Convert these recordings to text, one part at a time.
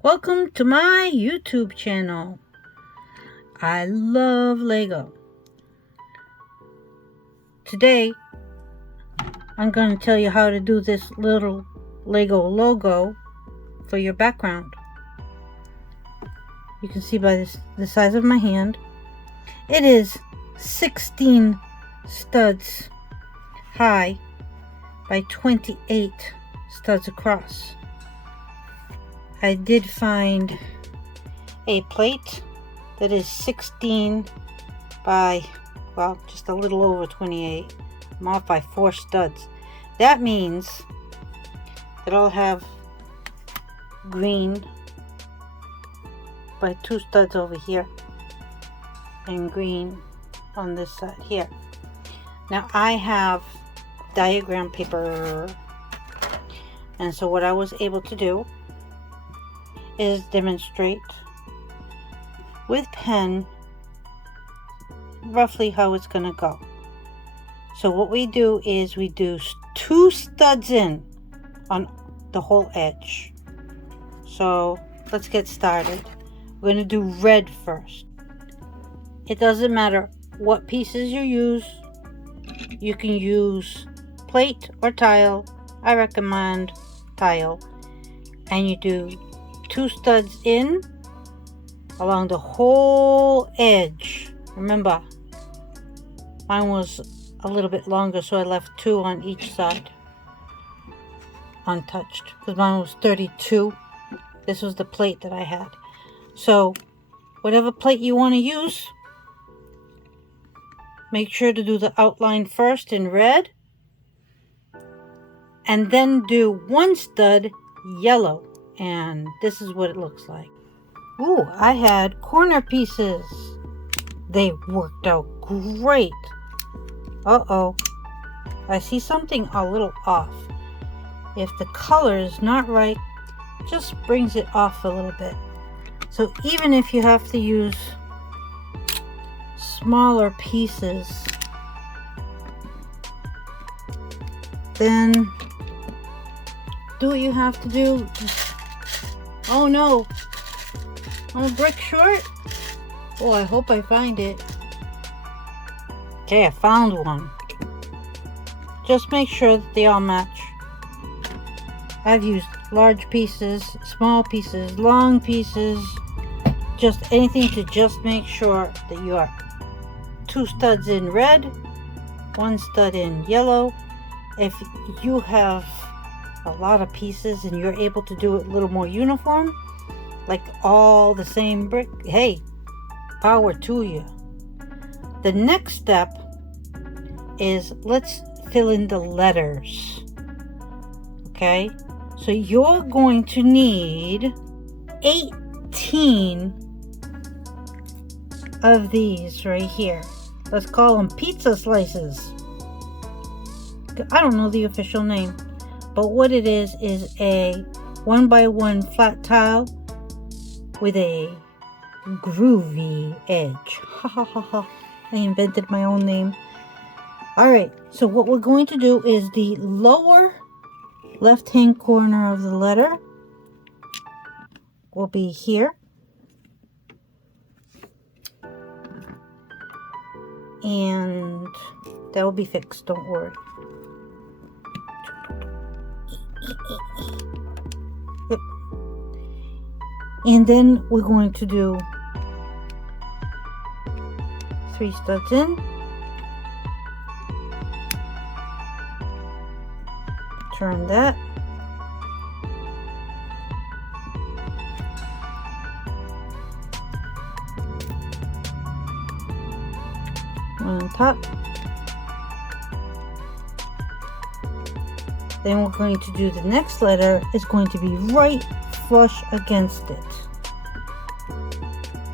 Welcome to my YouTube channel. I love Lego. Today, I'm going to tell you how to do this little Lego logo for your background. You can see by the size of my hand. It is 16 studs high by 28 studs across. I did find a plate that is 16 by, well, just a little over 28. I'm off by 4 studs. That means that I'll have green by 2 studs over here and green on this side here. Now I have diagram paper, and so what I was able to do is demonstrate with pen roughly how it's going to go. So what we do is we do 2 studs in on the whole edge. So let's get started. We're going to do red first. It doesn't matter what pieces you use. You can use plate or tile. I recommend tile. And you do 2 studs in along the whole edge. Remember, mine was a little bit longer, so I left 2 on each side untouched because mine was 32. This was the plate that I had. So whatever plate you want to use, make sure to do the outline first in red and then do 1 stud yellow. And this is what it looks like. Ooh, I had corner pieces. They worked out great. Uh-oh. I see something a little off. If the color is not right, just brings it off a little bit. So even if you have to use smaller pieces, then do what you have to do. Oh no, I'm a brick short. Oh, I hope I find it. Okay, I found one. Just make sure that they all match. I've used large pieces, small pieces, long pieces, just anything to just make sure that you are 2 studs in red, 1 stud in yellow. If you have a lot of pieces and you're able to do it a little more uniform, like all the same brick, hey, power to you. The next step is let's fill in the letters. Okay, so you're going to need 18 of these right here. Let's call them pizza slices. I don't know the official name, but what it is a 1x1 flat tile with a groovy edge. Ha ha ha ha. I invented my own name. Alright, so what we're going to do is the lower left hand corner of the letter will be here. And that will be fixed, don't worry. Yep. And then we're going to do 3 studs in, turn that, one on top. Then we're going to do the next letter is going to be right flush against it.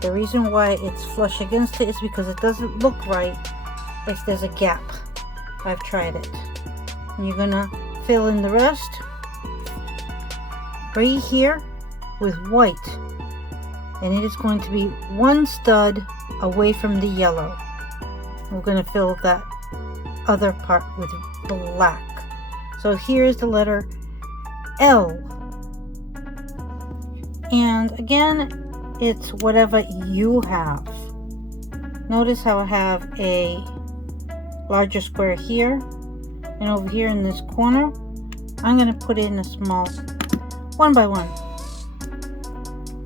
The reason why it's flush against it is because it doesn't look right if there's a gap. I've tried it. And you're gonna fill in the rest right here with white, and it is going to be 1 stud away from the yellow. We're going to fill that other part with black. So here is the letter L. And again, it's whatever you have. Notice how I have a larger square here, and over here in this corner I'm going to put in a small one by one.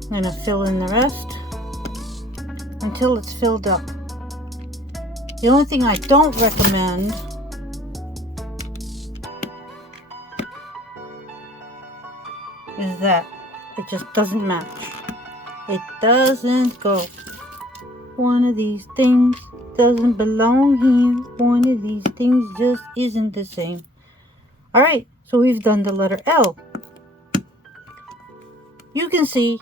I'm going to fill in the rest until it's filled up. The only thing I don't recommend is that it just doesn't match. It doesn't go. One of these things doesn't belong here. One of these things just isn't the same. Alright, so we've done the letter L. You can see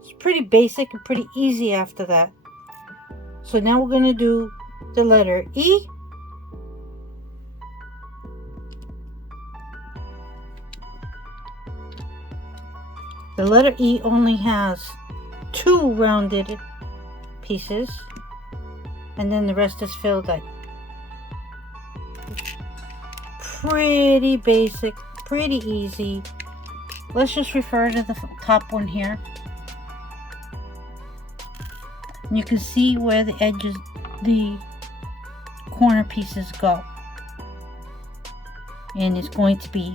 it's pretty basic and pretty easy after that. So now we're going to do the letter E. The letter E only has 2 rounded pieces, and then the rest is filled in. Pretty basic, pretty easy. Let's just refer to the top one here. And you can see where the edges, the corner pieces go. And it's going to be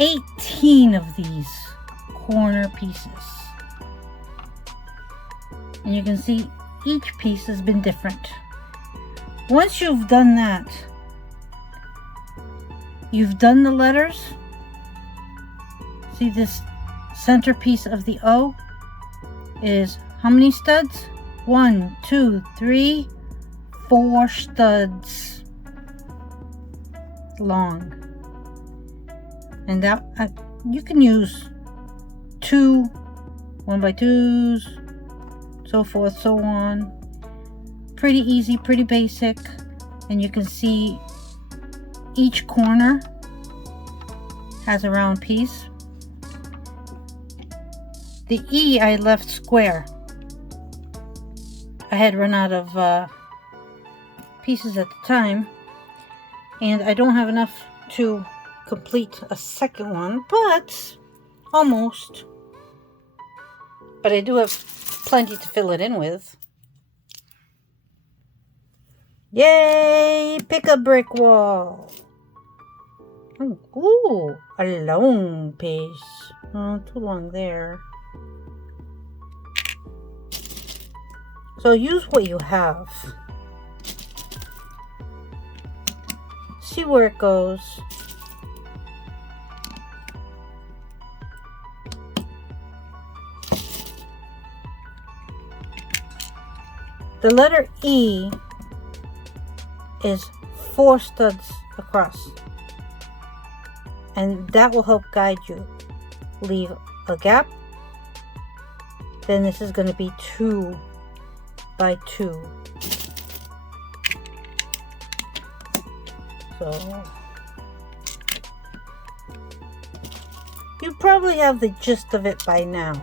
18 of these corner pieces. And you can see each piece has been different. Once you've done that, you've done the letters. See, this centerpiece of the O is how many studs? 1, 2, 3, 4 studs long. And that you can use 2 1x2s, so forth, so on. Pretty easy, pretty basic. And you can see each corner has a round piece. The E I left square. I had run out of pieces at the time, and I don't have enough to complete a second one, but almost. But I do have plenty to fill it in with. Yay! Pick a brick wall. Ooh, a long piece. Oh, too long there. So use what you have. See where it goes. The letter E is 4 studs across, and that will help guide you. Leave a gap, then this is going to be 2 by 2. So you probably have the gist of it by now.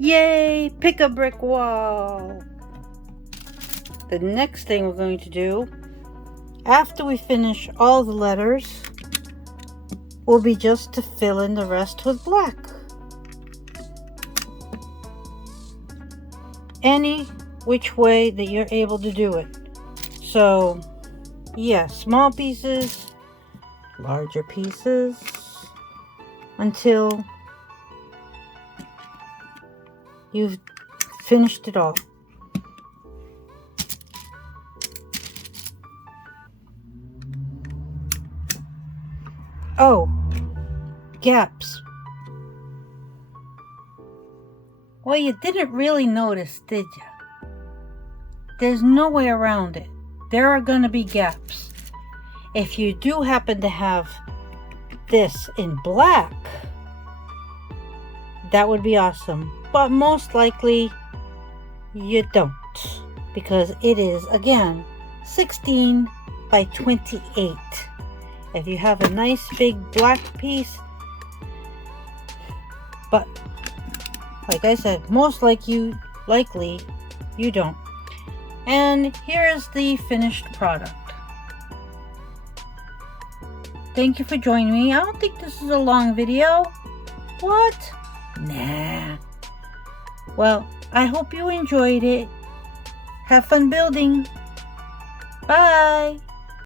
Yay! Pick a brick wall! The next thing we're going to do, after we finish all the letters, will be just to fill in the rest with black. Any which way that you're able to do it. So, yeah, small pieces, larger pieces, until you've finished it all. Oh, gaps. Well, you didn't really notice, did you? There's no way around it. There are going to be gaps. If you do happen to have this in black, that would be awesome. But most likely you don't, because it is, again, 16 by 28. if you have a nice big black piece. But like I said, most likely you don't. And here's the finished product. Thank you for joining me. I don't think this is a long video. What? Nah. Well, I hope you enjoyed it. Have fun building. Bye.